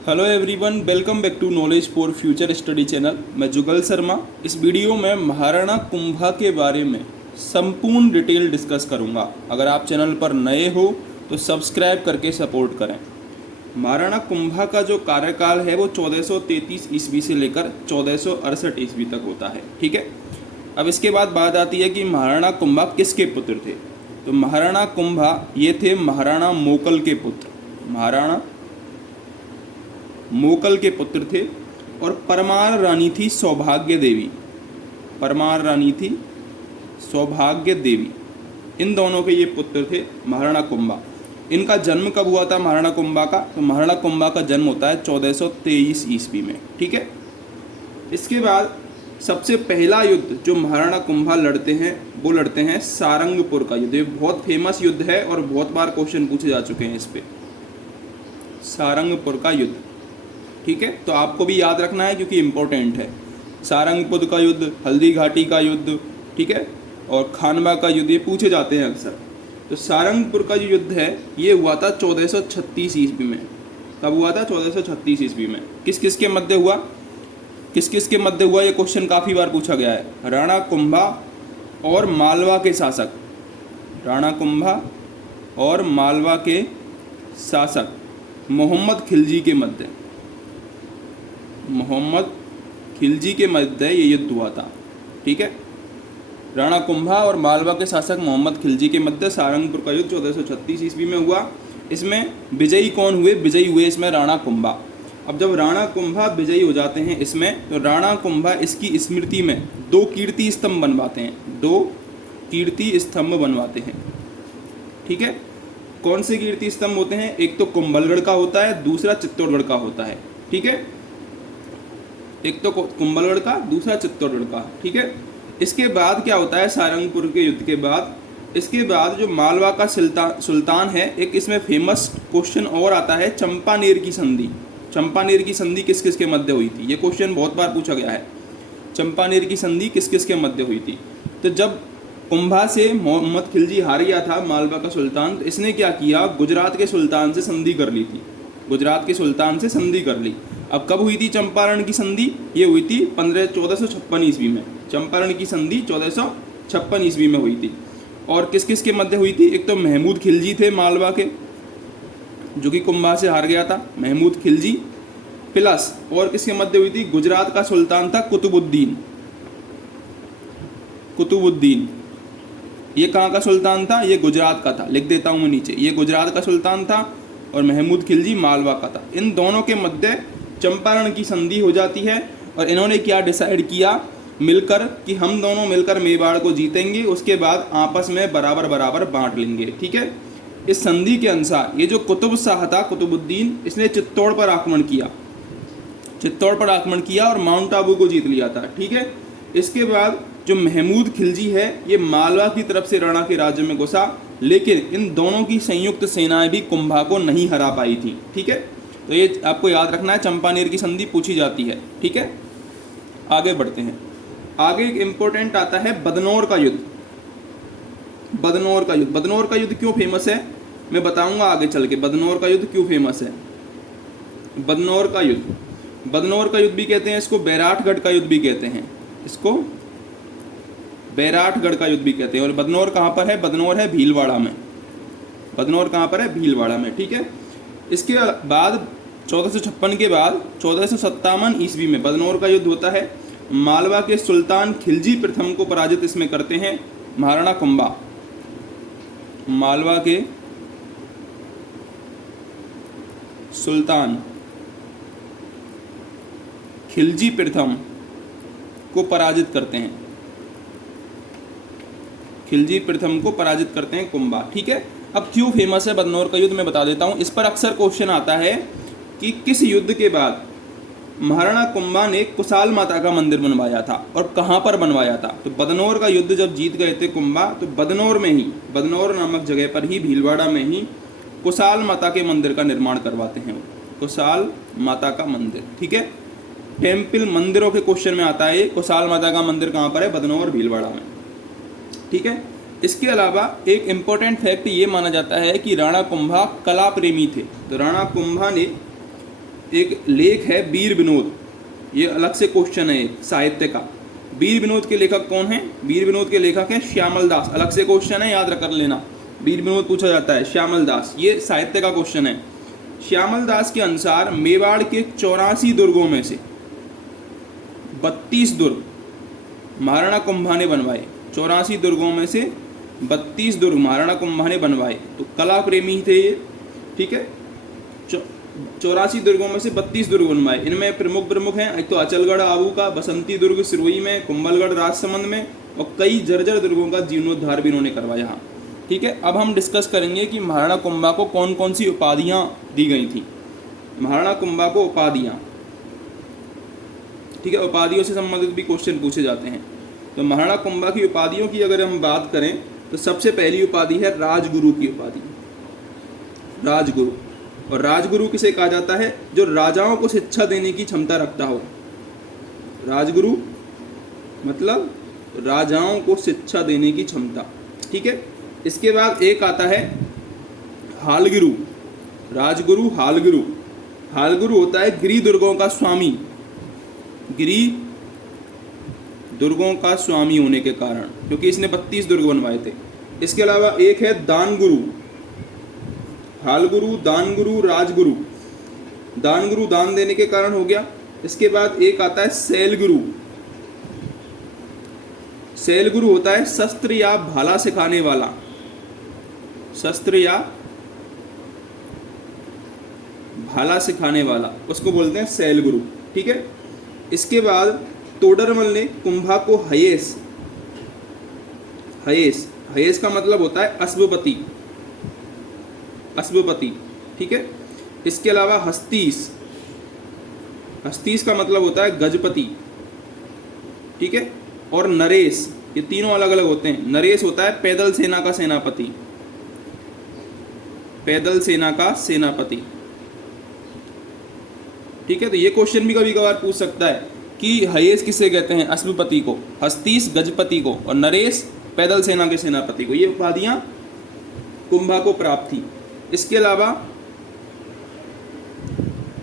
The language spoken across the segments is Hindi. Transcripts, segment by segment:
Hello everyone, welcome back to knowledge for future study channel. मैं जुगल शर्मा। इस वीडियो में महाराणा कुंभा के बारे में संपूर्ण डिटेल डिस्कस करूंगा। अगर आप चैनल पर नए हो तो सब्सक्राइब करके सपोर्ट करें। महाराणा कुंभा का जो कार्यकाल है वो 1433 ईस्वी से लेकर 1468 ईस्वी तक होता है। ठीक है। अब इसके बाद बात आती है कि महाराणा कुंभा किसके पुत्र थे। तो महाराणा कुंभा ये थे महाराणा मोकल के पुत्र। महाराणा मोकल के पुत्र थे और परमार रानी थी सौभाग्य देवी। परमार रानी थी सौभाग्य देवी। इन दोनों के ये पुत्र थे महाराणा कुंभा। इनका जन्म कब हुआ था महाराणा कुंभा का? तो महाराणा कुंभा का जन्म होता है 1423 ईस्वी में। ठीक है। इसके बाद सबसे पहला युद्ध जो महाराणा कुंभा लड़ते हैं वो लड़ते हैं सारंगपुर का युद्ध। ये बहुत फेमस युद्ध है और बहुत बार क्वेश्चन पूछे जा चुके हैं इस पे। सारंगपुर का युद्ध, ठीक है, तो आपको भी याद रखना है क्योंकि इम्पोर्टेंट है। सारंगपुर का युद्ध, हल्दी घाटी का युद्ध, ठीक है, और खानवा का युद्ध, ये पूछे जाते हैं अक्सर। तो सारंगपुर का जो युद्ध है ये हुआ था 1436 ईस्वी में। कब हुआ था? 1436 ईस्वी में। किस किस के मध्य हुआ? किस किस के मध्य हुआ ये क्वेश्चन काफ़ी बार पूछा गया है। राणा कुंभा और मालवा के शासक, राणा कुंभा और मालवा के शासक मोहम्मद खिलजी के मध्य, मोहम्मद खिलजी के मध्य ये युद्ध हुआ था। ठीक है। राणा कुंभा और मालवा के शासक मोहम्मद खिलजी के मध्य सारंगपुर का युद्ध 1436 ईस्वी में हुआ। इसमें विजयी कौन हुए? विजयी हुए इसमें राणा कुंभा। अब जब राणा कुंभा विजयी हो जाते हैं इसमें, तो राणा कुंभा इसकी स्मृति में 2 कीर्ति स्तंभ बनवाते हैं। 2 कीर्ति स्तंभ बनवाते हैं। ठीक है। कौन से कीर्ति स्तंभ होते हैं? एक तो कुंभलगढ़ का होता है, दूसरा चित्तौड़गढ़ का होता है। ठीक है। एक तो कुंभलगढ़ का, दूसरा चित्तौड़गढ़ का। ठीक है। इसके बाद क्या होता है? सारंगपुर के युद्ध के बाद, इसके बाद जो मालवा का सुल्तान है, एक इसमें फेमस क्वेश्चन और आता है, चंपानेर की संधि। चंपानेर की संधि किस किस के मध्य हुई थी? ये क्वेश्चन बहुत बार पूछा गया है। चंपानेर की संधि किस किस के मध्य हुई थी? तो जब कुंभा से मोहम्मद खिलजी हार गया था, मालवा का सुल्तान, तो इसने क्या किया? गुजरात के सुल्तान से संधि कर ली थी। गुजरात के सुल्तान से संधि कर ली। अब कब हुई थी चंपारण की संधि? ये हुई थी 1456 ईस्वी में। चंपारण की संधि 1456 ईस्वी में हुई थी। और किस किस के मध्य हुई थी? एक तो महमूद खिलजी थे मालवा के, जो कि कुंभा से हार गया था, महमूद खिलजी, प्लस और किसके मध्य हुई थी? गुजरात का सुल्तान था कुतुबुद्दीन। कुतुबुद्दीन ये कहाँ का सुल्तान था? ये गुजरात का था। लिख देता हूँ मैं नीचे, ये गुजरात का सुल्तान था और महमूद खिलजी मालवा का था। इन दोनों के मध्य चंपारण की संधि हो जाती है और इन्होंने क्या डिसाइड किया मिलकर कि हम दोनों मिलकर मेवाड़ को जीतेंगे, उसके बाद आपस में बराबर बराबर बांट लेंगे। ठीक है। इस संधि के अनुसार ये जो कुतुब शाह था, कुतुबुद्दीन, इसने चित्तौड़ पर आक्रमण किया। चित्तौड़ पर आक्रमण किया और माउंट आबू को जीत लिया था। ठीक है। इसके बाद जो महमूद खिलजी है ये मालवा की तरफ से राणा के राज्य में घुसा, लेकिन इन दोनों की संयुक्त सेनाएं भी कुंभा को नहीं हरा पाई थी। ठीक है। तो ये आपको याद रखना है, चंपानेर की संधि पूछी जाती है। ठीक है। आगे बढ़ते हैं। आगे एक इम्पोर्टेंट आता है बदनौर का युद्ध। बदनौर का युद्ध, बदनौर का युद्ध क्यों फेमस है मैं बताऊंगा आगे चल के। बदनौर का युद्ध क्यों फेमस है? बदनौर का युद्ध, बदनौर का युद्ध भी कहते हैं इसको, बैराठगढ़ का युद्ध भी कहते हैं इसको, बैराठगढ़ का युद्ध भी कहते हैं। और बदनौर कहाँ पर है? बदनौर है भीलवाड़ा में। बदनौर कहाँ पर है? भीलवाड़ा में। ठीक है। इसके बाद 1456 के बाद 1457 ईस्वी में बदनौर का युद्ध होता है। मालवा के सुल्तान खिलजी प्रथम को पराजित इसमें करते हैं महाराणा कुंभा। मालवा के सुल्तान खिलजी प्रथम को पराजित करते हैं। खिलजी प्रथम को पराजित करते हैं कुंभा। ठीक है। अब क्यों फेमस है बदनौर का युद्ध मैं बता देता हूँ। इस पर अक्सर क्वेश्चन आता है कि किस युद्ध के बाद महाराणा कुंभा ने कुशाल माता का मंदिर बनवाया था और कहाँ पर बनवाया था? तो बदनौर का युद्ध जब जीत गए थे कुंभा, तो बदनौर में ही, बदनौर नामक जगह पर ही, भीलवाड़ा में ही कुशाल माता के मंदिर का निर्माण करवाते हैं। कुशाल माता का मंदिर। ठीक है। टेम्पल मंदिरों के क्वेश्चन में आता है कुशाल माता का मंदिर कहाँ पर है? बदनौर भीलवाड़ा में। ठीक है। इसके अलावा एक इम्पोर्टेंट फैक्ट ये माना जाता है कि राणा कुंभा कला प्रेमी थे। तो राणा कुंभा ने एक लेख है वीर विनोद, ये अलग से क्वेश्चन है साहित्य का। वीर विनोद के लेखक कौन है? वीर विनोद के लेखक हैं श्यामल दास, अलग से क्वेश्चन है, याद कर लेना। वीर विनोद पूछा जाता है, श्यामल दास, ये साहित्य का क्वेश्चन है। श्यामल दास के अनुसार मेवाड़ के 84 दुर्गों में से 32 दुर्ग महाराणा कुंभा ने बनवाए। 84 दुर्गों में से 32 दुर्ग महाराणा कुंभा ने बनवाए। तो कला प्रेमी थे ये, ठीक है। 84 दुर्गों में से 32 दुर्ग बनवाए। इनमें प्रमुख हैं, एक तो अचलगढ़ आबू का, बसंती दुर्ग सिरोही में, कुंभलगढ़ राजसमंद में, और कई जर्जर दुर्गों का जीर्णोद्धार भी इन्होंने करवाया, ठीक है। अब हम डिस्कस करेंगे कि महाराणा कुंभा को कौन कौन सी उपाधियाँ दी गई थी। महाराणा कुंभा को उपाधियाँ, ठीक है, उपाधियों से संबंधित भी क्वेश्चन पूछे जाते हैं। तो महाराणा कुंभा की उपाधियों की अगर हम बात करें तो सबसे पहली उपाधि है राजगुरु की उपाधि, राजगुरु। और राजगुरु किसे कहा जाता है? जो राजाओं को शिक्षा देने की क्षमता रखता हो। राजगुरु मतलब राजाओं को शिक्षा देने की क्षमता, ठीक है। इसके बाद एक आता है हालगुरु, राजगुरु हालगुरु। हालगुरु होता है गिरि दुर्गों का स्वामी, गिरि दुर्गों का स्वामी होने के कारण, क्योंकि इसने 32 दुर्ग बनवाए थे। इसके अलावा एक है दानगुरु, हालगुरु, दानगुरु, राजगुरु। दानगुरु दान देने के कारण हो गया। इसके बाद एक आता है शैलगुरु। शैलगुरु होता है शस्त्र या भाला सिखाने वाला, शस्त्र या भाला सिखाने वाला, उसको बोलते हैं शैलगुरु, ठीक है। इसके बाद तोडरमल ने कुंभा को हयेश, हयेश, हयेश का मतलब होता है अश्वपति, अश्वपति, ठीक है। इसके अलावा हस्तीस, हस्तीस का मतलब होता है गजपति, ठीक है। और नरेश, ये तीनों अलग अलग होते हैं। नरेश होता है पैदल सेना का सेनापति, पैदल सेना का सेनापति, ठीक है। तो ये क्वेश्चन भी कभी कभार पूछ सकता है कि हयेश किसे कहते हैं? अश्वपति को, हस्तीस गजपति को, और नरेश पैदल सेना के सेनापति को। ये उपाधियां कुंभा को प्राप्त थी। इसके अलावा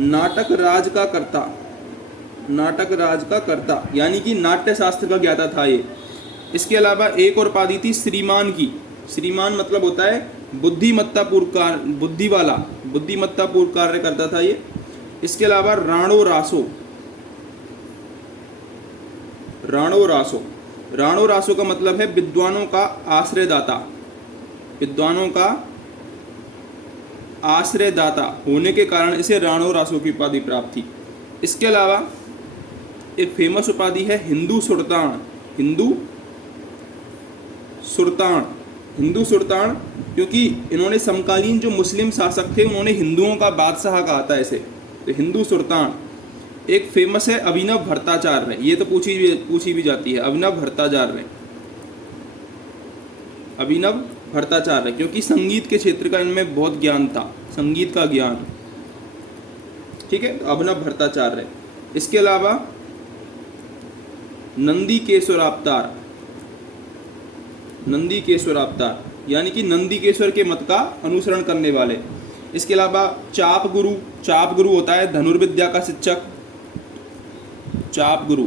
नाटक राज का कर्ता, नाटक राज का कर्ता यानी कि नाट्य शास्त्र का ज्ञाता था ये। इसके अलावा एक और उपाधि थी श्रीमान की। श्रीमान मतलब होता है बुद्धिमत्तापूर्ण, बुद्धि वाला, बुद्धिमत्तापूर्ण कार्य करता था ये। इसके अलावा राणो रासो, राणो रासो, राणो रासो का मतलब है विद्वानों का आश्रयदाता, विद्वानों का आश्रयदाता होने के कारण इसे राणो रासो की उपाधि प्राप्त थी। इसके अलावा एक फेमस उपाधि है हिंदू सुल्तान, हिंदू सुल्तान, हिंदू सुल्तान, क्योंकि इन्होंने समकालीन जो मुस्लिम शासक थे उन्होंने हिंदुओं का बादशाह कहा था ऐसे, तो हिंदू सुल्तान। एक फेमस है अभिनव भट्टाचार्य, ये तो पूछी भी जाती है, अभिनव भट्टाचार्य, अभिनव भट्टाचार्य, क्योंकि संगीत के क्षेत्र का इनमें बहुत ज्ञान था, संगीत का ज्ञान, ठीक है, तो अभिनव भट्टाचार्य। इसके अलावा नंदीकेश्वर अवतार, नंदीकेश्वर अवतार यानी कि नंदीकेश्वर के मत का अनुसरण करने वाले। इसके अलावा चाप गुरु, चाप गुरु होता है धनुर्विद्या का शिक्षक, चाप गुरु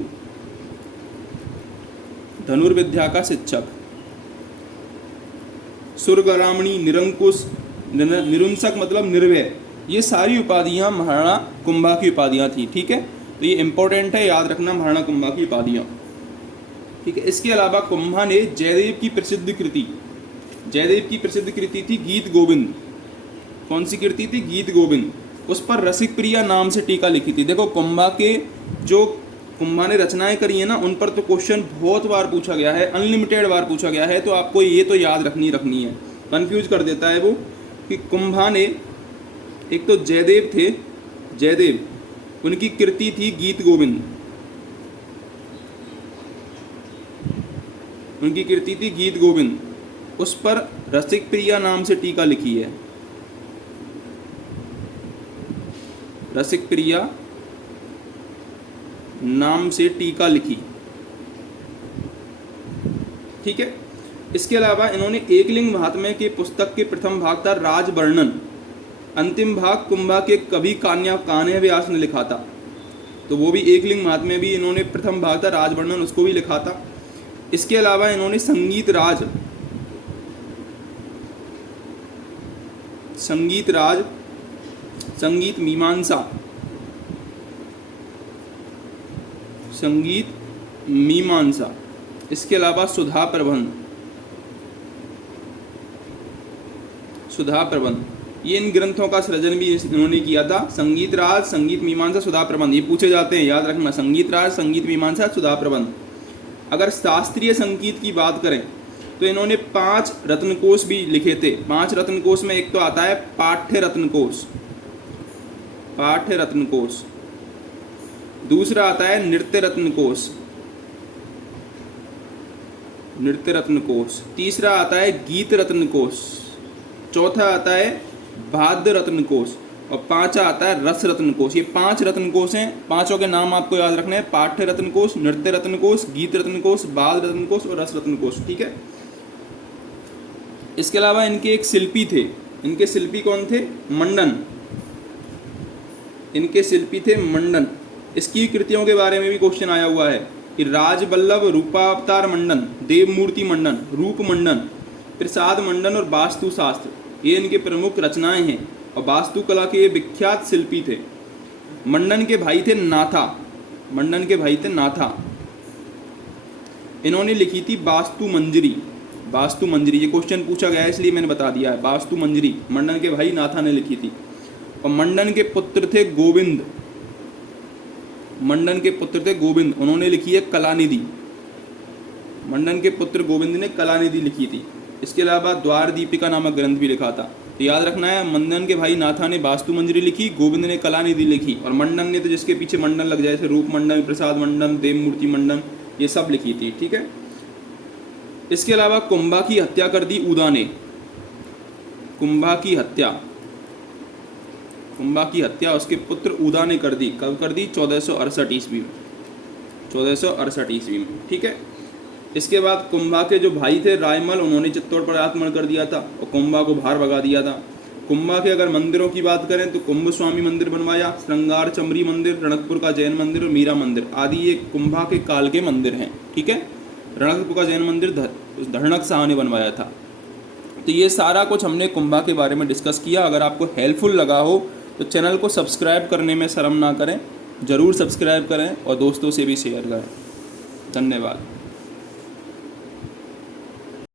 धनुर्विद्या का शिक्षक। सुरगरामणी, निरंकुश, निरुंसक मतलब निर्भय, ये सारी उपाधियां महाराणा कुंभा की उपाधियां थी, ठीक है। तो ये इंपॉर्टेंट है, याद रखना महाराणा कुंभा की उपाधियां, ठीक है। इसके अलावा कुंभा ने जयदेव की प्रसिद्ध कृति, जयदेव की प्रसिद्ध कृति थी गीत गोविंद। कौन सी कृति थी? गीत गोविंद। उस पर रसिक प्रिया नाम से टीका लिखी थी। देखो कुंभा के जो कुंभा ने रचनाएं करी है ना, उन पर तो क्वेश्चन बहुत बार पूछा गया है, अनलिमिटेड बार पूछा गया है, तो आपको ये तो याद रखनी है। कंफ्यूज कर देता है वो कि कुंभा ने, एक तो जयदेव थे, जयदेव, उनकी कृति थी गीत गोविंद, उनकी कृति थी गीत गोविंद, उस पर रसिक प्रिया नाम से टीका लिखी है, रसिक प्रिया नाम से टीका लिखी, ठीक है। इसके अलावा इन्होंने एकलिंग महात्म्य के पुस्तक के प्रथम भाग था राज वर्णन, अंतिम भाग कुंभा के कवि कान्य व्यास ने लिखा था, तो वो भी एकलिंग महात्म्य भी इन्होंने प्रथम भाग था राजवर्णन, उसको भी लिखा था। इसके अलावा इन्होंने संगीत राज, संगीत मीमांसा, इसके अलावा सुधा प्रबंध, ये इन ग्रंथों का सृजन भी इन्होंने किया था। संगीत राज, संगीत मीमांसा, सुधा प्रबंध, ये पूछे जाते हैं, याद रखना। संगीत राज, संगीत मीमांसा, सुधा प्रबंध। अगर शास्त्रीय संगीत की बात करें तो इन्होंने 5 रत्नकोश भी लिखे थे। 5 रत्नकोश में एक तो आता है पाठ्य रत्नकोश, दूसरा आता है नृत्य रत्नकोश, तीसरा आता है गीत रत्नकोश, चौथा आता है वाद्य रत्नकोश और पांचवा आता है रस रत्नकोश। ये 5 रत्नकोश हैं, पांचों के नाम आपको याद रखने हैं, पाठ्य रत्नकोश, नृत्य रत्नकोश, गीत रत्नकोश, वाद्य रत्नकोश और रस रत्नकोश, ठीक है। इसके अलावा इनके एक शिल्पी थे, इनके शिल्पी कौन थे? मंडन, इनके शिल्पी थे मंडन। इसकी कृतियों के बारे में भी क्वेश्चन आया हुआ है कि राजबल्लभ, रूपावतार मंडन, देवमूर्ति मंडन, रूप मंडन, प्रसाद मंडन और वास्तु शास्त्र, ये इनके प्रमुख रचनाएं हैं और वास्तुकला के ये विख्यात शिल्पी थे। मंडन के भाई थे नाथा, इन्होंने लिखी थी वास्तु मंजरी, ये क्वेश्चन पूछा गया है इसलिए मैंने बता दिया है। वास्तु मंजरी मंडन के भाई नाथा ने लिखी थी। और मंडन के पुत्र थे गोविंद, उन्होंने लिखी है कलानिधि, मंडन के पुत्र गोविंद ने कलानिधि लिखी थी। इसके अलावा द्वार दीपिका नामक ग्रंथ भी लिखा था। तो याद रखना है, मंडन के भाई नाथा ने वास्तु मंजरी लिखी, गोविंद ने कलानिधि लिखी और मंडन ने तो जिसके पीछे मंडन लग जाए, जैसे रूप मंडन, प्रसाद मंडन, देवमूर्ति मंडन, ये सब लिखी थी, ठीक है। इसके अलावा कुंभा की हत्या कर दी उदा ने, कुंभा की हत्या उसके पुत्र उदा ने कर दी। कब कर दी? 1468 ईस्वी में, ठीक है। इसके बाद कुंभा के जो भाई थे रायमल, उन्होंने चित्तौड़ पर आक्रमण कर दिया था और कुंभा को बाहर भगा दिया था। कुंभा के अगर मंदिरों की बात करें तो कुंभ स्वामी मंदिर बनवाया, श्रृंगार चमरी मंदिर, रणकपुर का जैन मंदिर और मीरा मंदिर आदि ये कुंभा के काल के मंदिर हैं, ठीक है। रणकपुर का जैन मंदिर धरणक शाह ने बनवाया था। तो ये सारा कुछ हमने कुंभा के बारे में डिस्कस किया। अगर आपको हेल्पफुल लगा हो तो चैनल को सब्सक्राइब करने में शर्म ना करें, ज़रूर सब्सक्राइब करें और दोस्तों से भी शेयर करें। धन्यवाद।